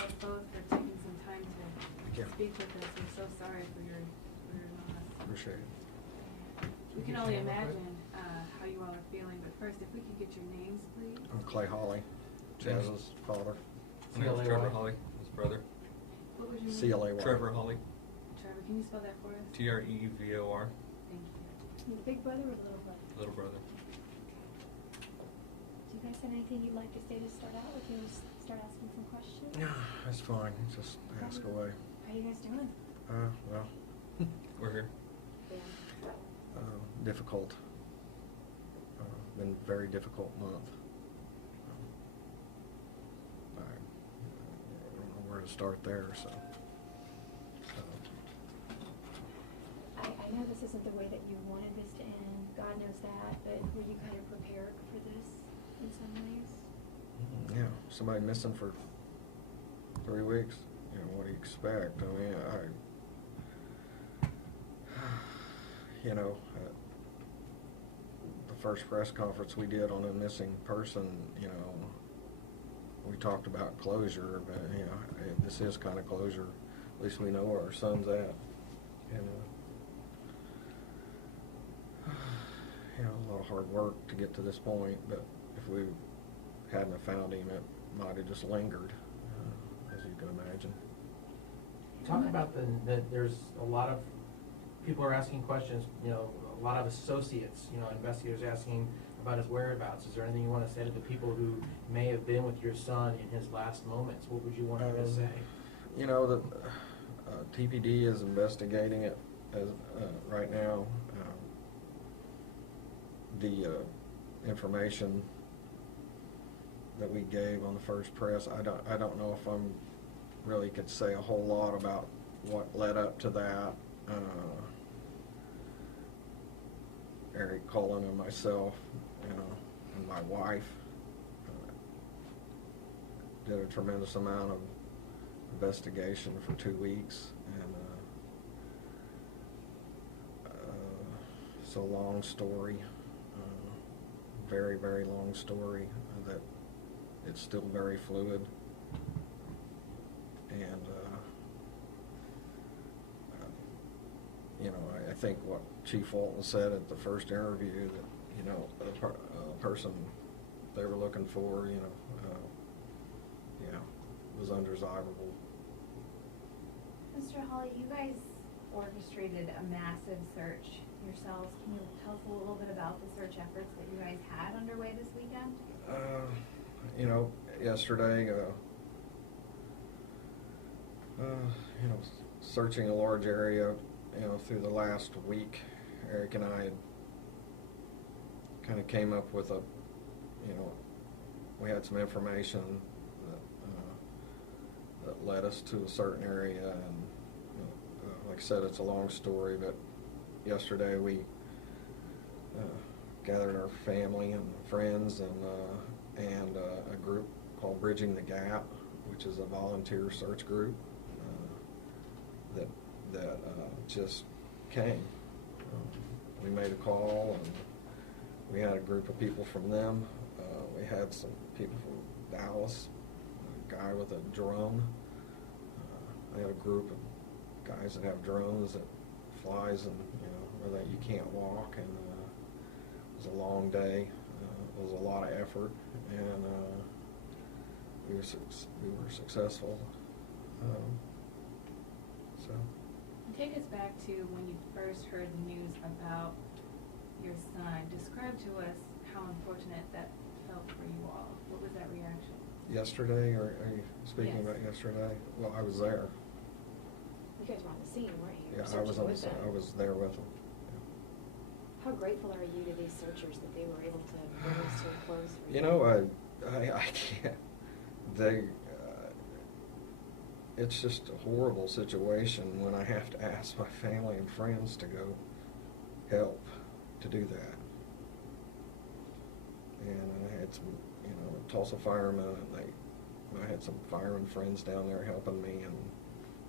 us both for taking some time to speak with us. We're so sorry for your loss. Appreciate it. We can only imagine how you all are feeling, but first, if we could get your names, please. I'm Clay Holly, Chazz's father. My name's Trevor Holly, his brother. What was your name? C-L-A-Y. Trevor Holly. Trevor, can you spell that for us? Trevor. Thank you. You the big brother or the little brother? Little brother. Do you guys have anything you'd like to say to start out with? You want to start asking some questions? Yeah, that's fine. Just ask away. How are you guys doing? Well, We're here. Yeah. difficult. Been a very difficult month. I don't know where to start there, so. I know this isn't the way that you wanted this to end. God knows that, but were you kind of prepared for this in some ways? Yeah, somebody missing for 3 weeks. You know, what do you expect? I mean, you know, the first press conference we did on a missing person, you know, we talked about closure, but, you know, this is kind of closure. At least we know where our son's at. And, you know, a lot of hard work to get to this point, but if we hadn't have found him, it might have just lingered, as you can imagine. Talk about that there's a lot of people are asking questions, you know, a lot of associates, you know, investigators asking about his whereabouts. Is there anything you want to say to the people who may have been with your son in his last moments? What would you want him to say? You know, the TPD is investigating it as right now. The information that we gave on the first press, I don't know if I'm really could say a whole lot about what led up to that. Eric Cullen and myself, you know, and my wife did a tremendous amount of investigation for 2 weeks, and it's a long story, very, very long story, that it's still very fluid, and you know, I think what Chief Walton said at the first interview, that, you know, the person they were looking for, you know, was undesirable. Mr. Holly, you guys orchestrated a massive search yourselves. Can you tell us a little bit about the search efforts that you guys had underway this weekend? You know, yesterday, you know, searching a large area, you know, through the last week, Eric and I had kind of came up with a, you know, we had some information that led us to a certain area, and like I said, it's a long story, but yesterday we gathered our family and friends and a group called Bridging the Gap, which is a volunteer search group that just came. We made a call, and we had a group of people from them. We had some people from Dallas, a guy with a drone. I had a group of guys that have drones that flies, and you know, where that you can't walk, and it was a long day. It was a lot of effort, and we were successful. So. Take us back to when you first heard the news about your son. Describe to us how unfortunate that felt for you all. What was that reaction? Yesterday, or are you speaking about yesterday? Well, I was there. You guys were on the scene, weren't you? Yeah, I was there with them. How grateful are you to these searchers that they were able to bring us to a close for you? You know, I can't. They. It's just a horrible situation when I have to ask my family and friends to go help to do that. And I had some, you know, Tulsa firemen, and I had some fireman friends down there helping me, and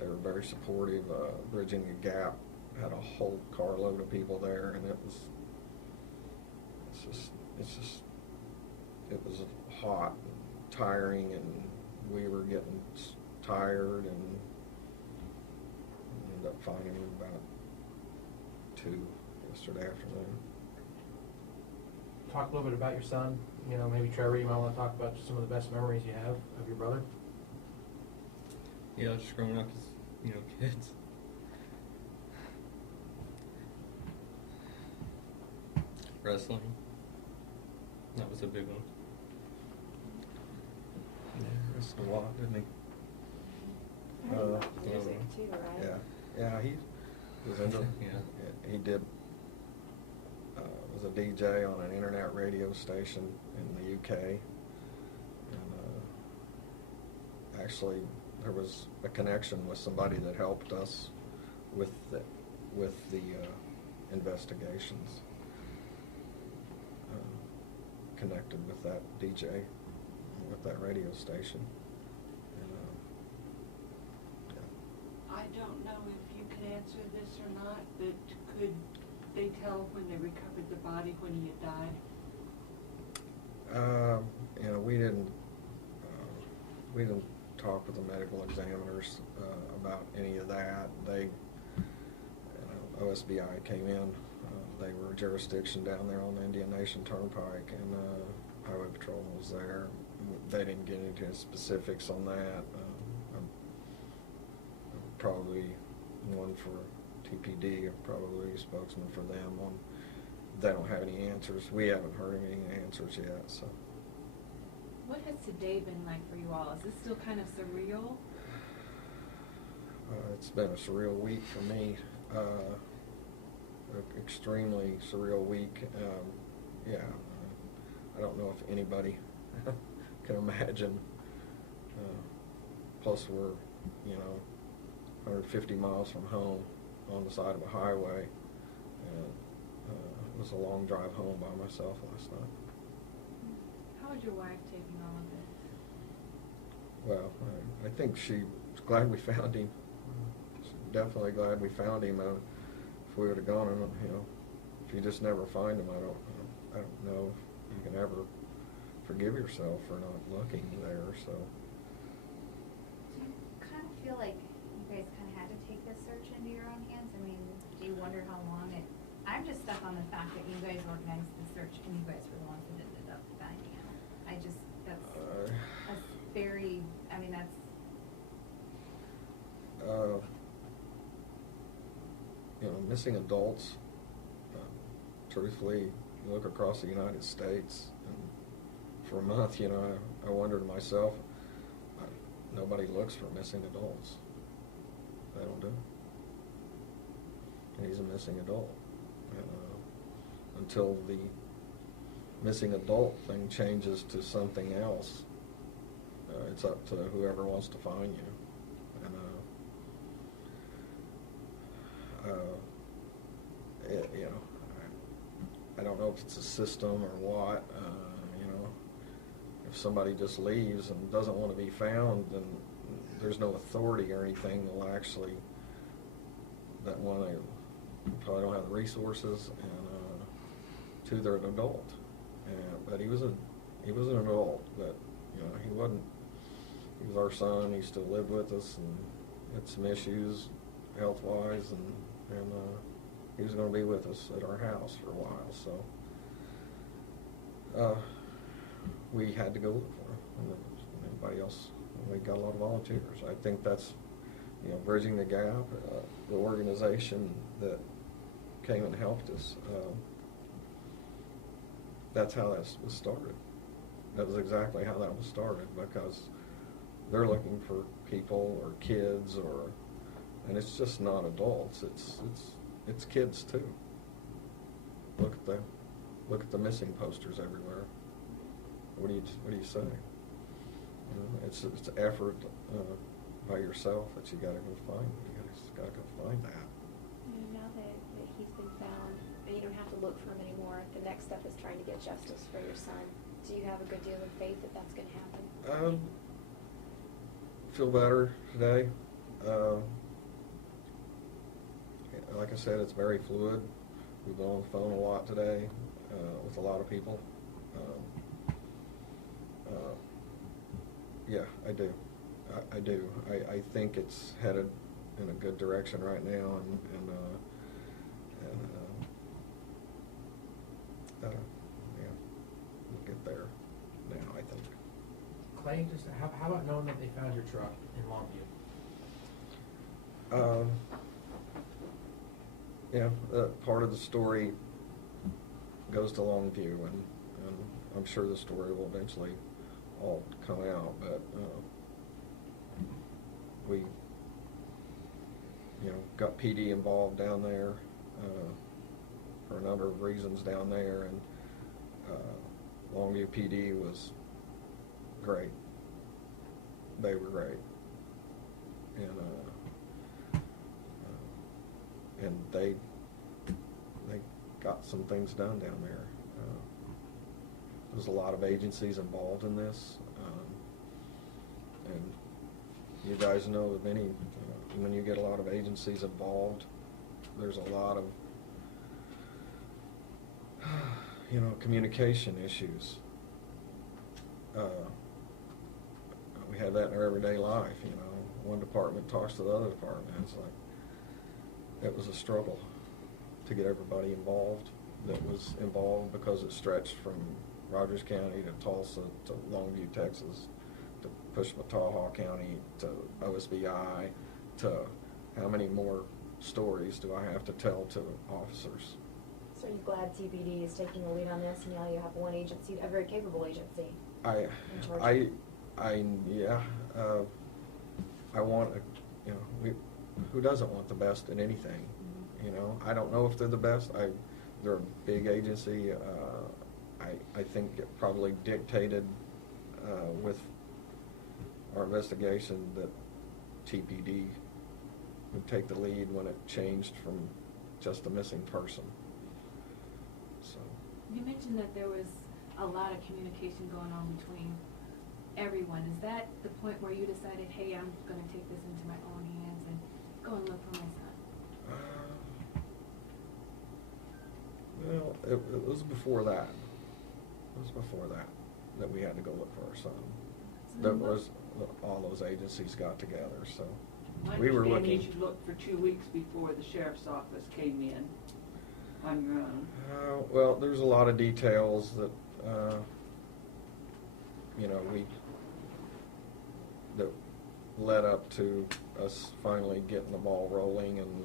they were very supportive. Bridging the Gap had a whole carload of people there, and it was hot and tiring, and we were getting tired, and ended up finding him about 2 yesterday afternoon. Talk a little bit about your son. You know, maybe Trevor, you might want to talk about some of the best memories you have of your brother. Yeah, just growing up as, kids. Wrestling. That was a big one. Yeah, wrestled a lot, didn't he? I heard about music too, right? Yeah, he was into. Yeah. He did. Was a DJ on an internet radio station in the UK, and actually there was a connection with somebody that helped us with the investigations. Connected with that DJ, with that radio station. And, I don't know if you can answer this or not, but could they tell when they recovered the body when he had died? We didn't talk with the medical examiners about any of that. They, OSBI came in. They were jurisdiction down there on the Indian Nation Turnpike, and Highway Patrol was there. They didn't get into specifics on that. I'm probably one for TPD, probably a spokesman for them. They don't have any answers. We haven't heard any answers yet. So. What has today been like for you all? Is this still kind of surreal? It's been a surreal week for me. Extremely surreal week. I don't know if anybody can imagine. Plus, we're 150 miles from home on the side of a highway, and it was a long drive home by myself last night. How is your wife taking all of this? Well, I think she's glad we found him. She's definitely glad we found him. If we would have gone, if you just never find him, I don't know if you can ever forgive yourself for not looking there. So. Do you kind of feel like you guys kind of had to take this search into your own hands? I mean, do you wonder how long it? I'm just stuck on the fact that you guys organized the search and you guys were the ones that ended up finding him. That's very. I mean, that's. Missing adults, truthfully, you look across the United States, and for a month, I wondered to myself, nobody looks for missing adults. They don't do it. And he's a missing adult. And until the missing adult thing changes to something else, it's up to whoever wants to find you. And I don't know if it's a system or what. If somebody just leaves and doesn't want to be found, then there's no authority or anything that will actually, that one, they probably don't have the resources, and two, they're an adult. But he was an adult, but he wasn't. He was our son. He still lived with us and had some issues health-wise, and he was going to be with us at our house for a while. So we had to go look for him. And anybody else? We got a lot of volunteers. I think that's Bridging the Gap, the organization that came and helped us. That's how that was started. That was exactly how that was started, because they're looking for people or kids, and it's just not adults. It's kids too. Look at the missing posters everywhere. What do you say? It's effort by yourself that you got to go find. You just got to go find that. Now that he's been found, and you don't have to look for him anymore, the next step is trying to get justice for your son. Do you have a good deal of faith that that's going to happen? Feel better today. Like I said, it's very fluid. We've been on the phone a lot today with a lot of people. Yeah, I do. I do. I think it's headed in a good direction right now, and yeah, we'll get there now, I think. Clay, just how about knowing that they found your truck in Longview? Yeah, part of the story goes to Longview, and I'm sure the story will eventually all come out, but we, got PD involved down there for a number of reasons down there, and Longview PD was great. They were great, and they got some things done down there. There's a lot of agencies involved in this, and you guys know that when you get a lot of agencies involved, there's a lot of communication issues. We have that in our everyday life. One department talks to the other department. It's like it was a struggle to get everybody involved that was involved, because it stretched from Rogers County to Tulsa to Longview, Texas, to Pushmataha County to OSBI, to how many more stories do I have to tell to officers? So are you glad TPD is taking the lead on this, and now you have one agency, a very capable agency? I want who doesn't want the best in anything? Mm-hmm. I don't know if they're the best. They're a big agency. I think it probably dictated with our investigation that TPD would take the lead when it changed from just a missing person. So. You mentioned that there was a lot of communication going on between everyone. Is that the point where you decided, hey, I'm going to take this into my own hands and go and look for my son? Well, it was before that. It was before that we had to go look for our son. That was all those agencies got together. So we were looking. You looked for 2 weeks before the sheriff's office came in on your own. Well, there's a lot of details that that led up to us finally getting the ball rolling, and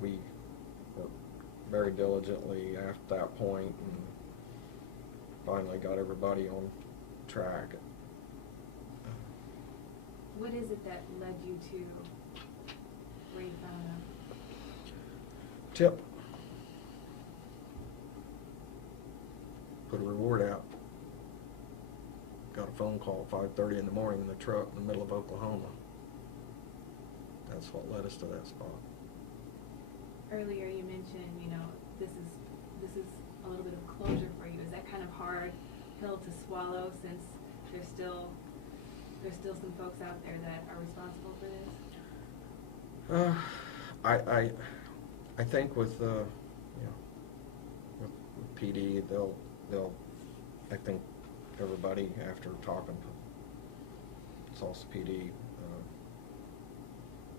we worked very diligently after that point, and finally got everybody on track. What is it that led you to where you found him? Tip. Put a reward out. Got a phone call at 5:30 in the morning in the truck in the middle of Oklahoma. That's what led us to that spot. Earlier you mentioned, this is a little bit of closure for you. Is that kind of hard pill to swallow, since there's still some folks out there that are responsible for this? I think with PD, they'll I think everybody, after talking to Tulsa PD,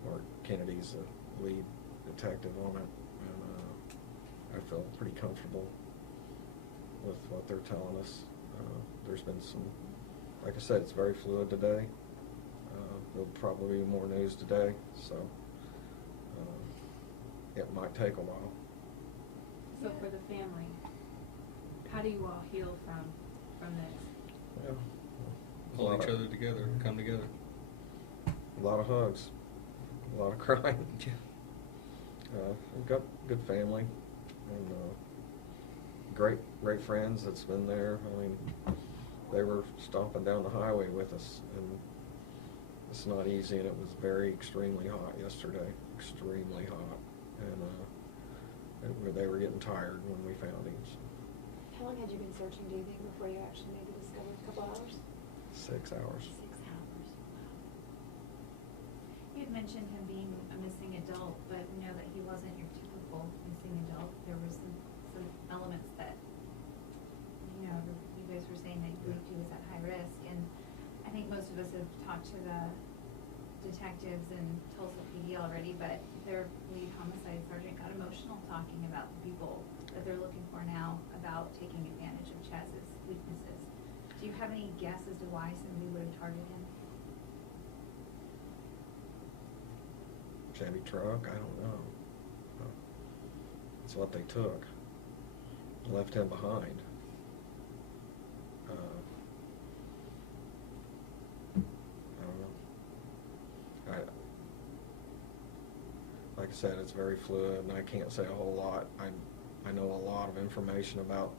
or Kennedy's the lead detective on it, and I feel pretty comfortable with what they're telling us. There's been some, like I said, it's very fluid today. There'll probably be more news today, so it might take a while. So for the family, how do you all heal from this? Yeah. Pull each other together, come together. A lot of hugs, a lot of crying. We've got good family, and great friends that's been there. I mean, they were stomping down the highway with us, and it's not easy, and it was extremely hot yesterday, extremely hot, and they were getting tired when we found him. So. How long had you been searching, do you think, before you actually made the discovery? A couple hours? 6 hours. 6 hours. You had mentioned him being a missing adult, but we know that he wasn't your typical missing adult. There were some elements that, you guys were saying that you believed he was at high risk, and talked to the detectives in Tulsa PD already, but their lead homicide sergeant got emotional talking about the people that they're looking for now about taking advantage of Chazz's weaknesses. Do you have any guess as to why somebody would have targeted him? Chevy truck, I don't know. That's what they took. Left him behind. I don't know. Like I said, it's very fluid, and I can't say a whole lot. I know a lot of information about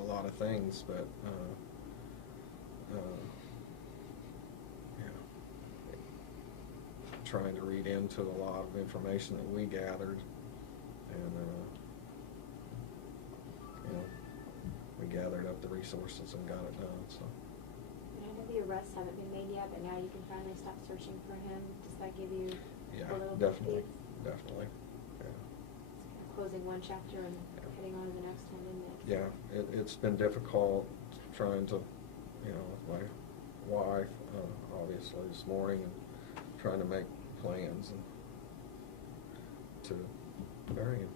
a lot of things, but trying to read into a lot of information that we gathered, and we gathered up the resources and got it done. So. And I know the arrests haven't been made yet, but now you can finally stop searching for him. Does that give you a little definitely, peace? definitely, yeah. It's kind of closing one chapter and heading on to the next one, isn't it? Yeah, it's been difficult trying to, with my wife, obviously this morning, and trying to make plans and to bury him.